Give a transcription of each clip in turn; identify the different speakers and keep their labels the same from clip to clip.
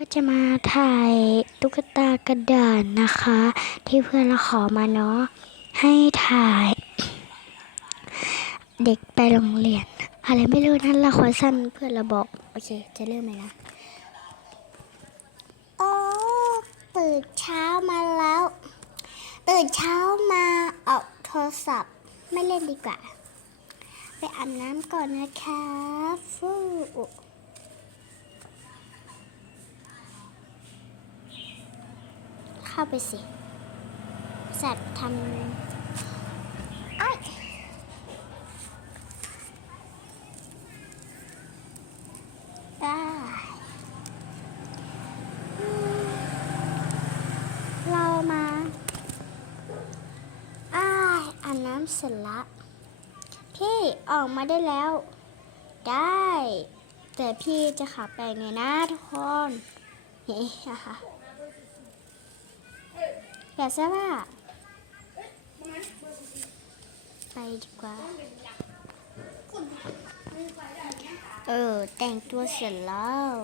Speaker 1: ก็จะมาถ่ายตุ๊กตากระดาษนะคะ ที่เพื่อนเราขอมาเนาะให้ถ่าย เด็กไปโรงเรียน อะไรไม่รู้นั่นละครสั้นเพื่อนเราบอก โอเค จะเริ่มไหมนะโอ้ตื่นเช้ามาแล้ว ตื่นเช้ามาเอาโทรศัพท์ไม่เล่นดีกว่า ไปอาบน้ำก่อนนะคะฟู เข้าไปสิ สัตว์ทำไอ้ได้เรามาอ้ายอาบน้ำเสร็จละพี่ออกมาได้แล้ว ได้ แต่พี่จะขับไปไงนะทุกคนเฮ้ฮ่าฮ่า อย่าซะว่า ไปดีกว่า เออ แต่งตัวเสร็จแล้ว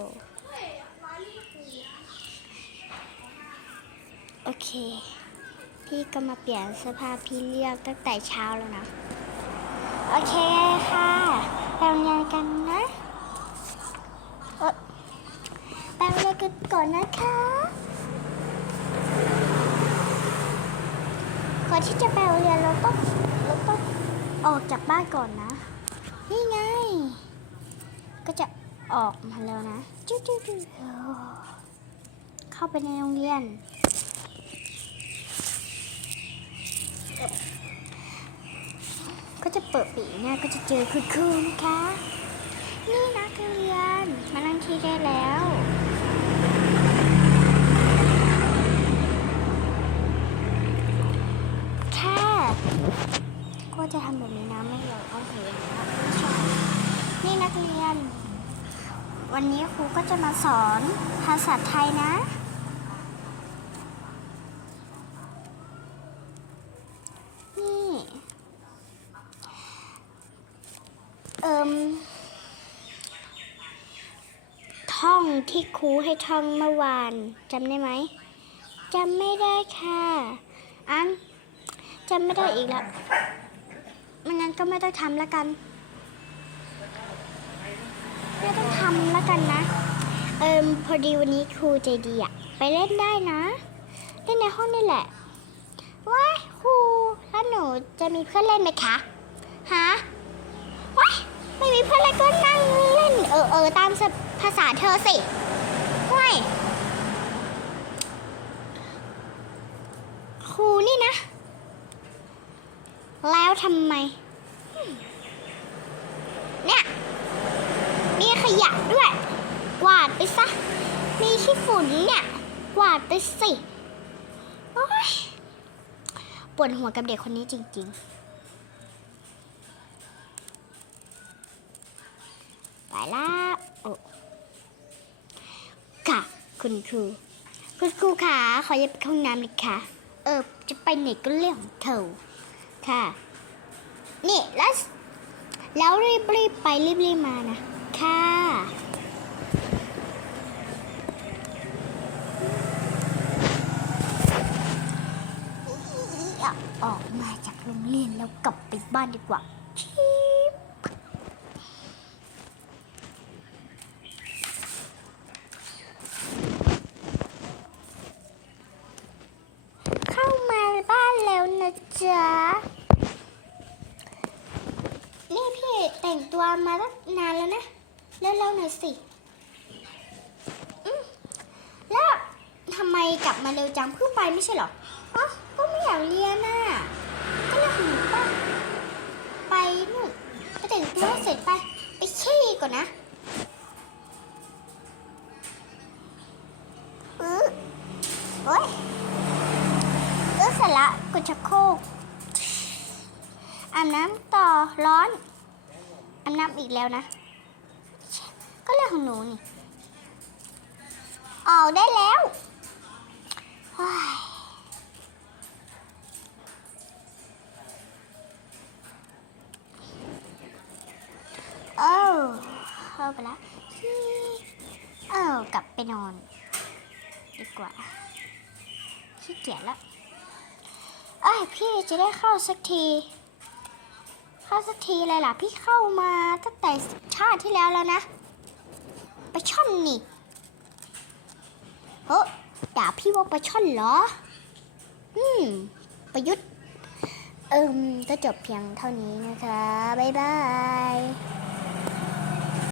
Speaker 1: โอเค พี่ก็มาเปลี่ยนเสื้อผ้าพี่เรียกตั้งแต่เช้าแล้วนะ โอเคค่ะไปโรงเรียนกันนะไปโรงเรียนกันก่อนนะคะก่ อนที่จะไปโรงเรียนเราต้องเราต้องออกจากบ้านก่อนนะ นี่ไง ก็จะออกมาแล้วนะจุ๊จุ๊จุ๊เข้าไปในโรงเรียน ก็จะเปิดปีหน้าก็จะเจอคุณครูนะคะ นี่นักเรียน มานั่งที่ได้แล้ว แค่ก็ จะทำแบบนี้นะไม่หลอกเอาเหวนะไม่ใช่นี่นักเรียน วันนี้ครูก็จะมาสอนภาษาไทยนะ นี่ เอิมท่องที่ครูให้ท่องเมื่อวานจำได้ไหมจำไม่ได้ค่ะ อันจำไม่ได้อีกแล้ว ไม่งั้นก็ไม่ต้องทำแล้วกัน ไม่ต้องทำแล้วกันนะ เอิมพอดีวันนี้ครูใจดีอะไปเล่นได้นะ เล่นในห้องนี่แหละ ว้ายครูแล้วหนูจะมีเพื่อนเล่นไหมคะ ฮะ ว้ายไม่มีเพื่อนเล่นก็นั่งเล่น เออเออตามภาษาเธอสิว้ายครูนี่นะ แล้วทำไม เนี่ย มีขยะด้วย กวาดไปซะ มีขี้ฝุ่นเนี่ย กวาดไปสิโอ๊ยปวดหัวกับเด็กคนนี้จริง ๆ ไปละโอ้ค่ะ คุณครู คุณครูขาขออย่าไปเข้าห้องน้ำเลยค่ะ เออ จะไปไหนก็เรื่องของเธอ ค่ะ นี่แล้วแล้วรีบรีบไปรีบรีบมานะ ค่ะอยากออกมาจากโรงเรียนแล้วกลับไปบ้านดีกว่าชีบเข้ามาบ้านแล้วนะจ๊ะ นี่พี่ แต่งตัวมาตั้งนานแล้วนะเร็วๆหน่อยสิแล้วทำไมกลับมาเร็วจังเพิ่งไปไม่ใช่หรออ๋อก็ไม่อยากเรียนน่ะก็เรื่องของหนูป่ะไปนู่นไปแต่งตัวเสร็จไปไปขี้ก่อนนะเออโอ๊ยเออเสร็จละกดชักโครกอาบน้ำต่อร้อน อาบน้ำอีกแล้วนะ ก็เรื่องของหนูนี่ ออกได้แล้วเฮ้ยเอ้เข้าไปแล้วเอ้ากลับไปนอน ดีกว่าขี้เกียจแล้วเอ้ยพี่จะได้เข้าสักที เข้าสักทีเลยล่ะ พี่เข้ามาตั้งแต่ชาติที่แล้วแล้วนะไปช่อนนี่เฮ้ด่าพี่ว่าไปช่อนเหรอ อืม ประยุทธ์ เอิมก็จบเพียงเท่านี้นะคะ บ๊ายบาย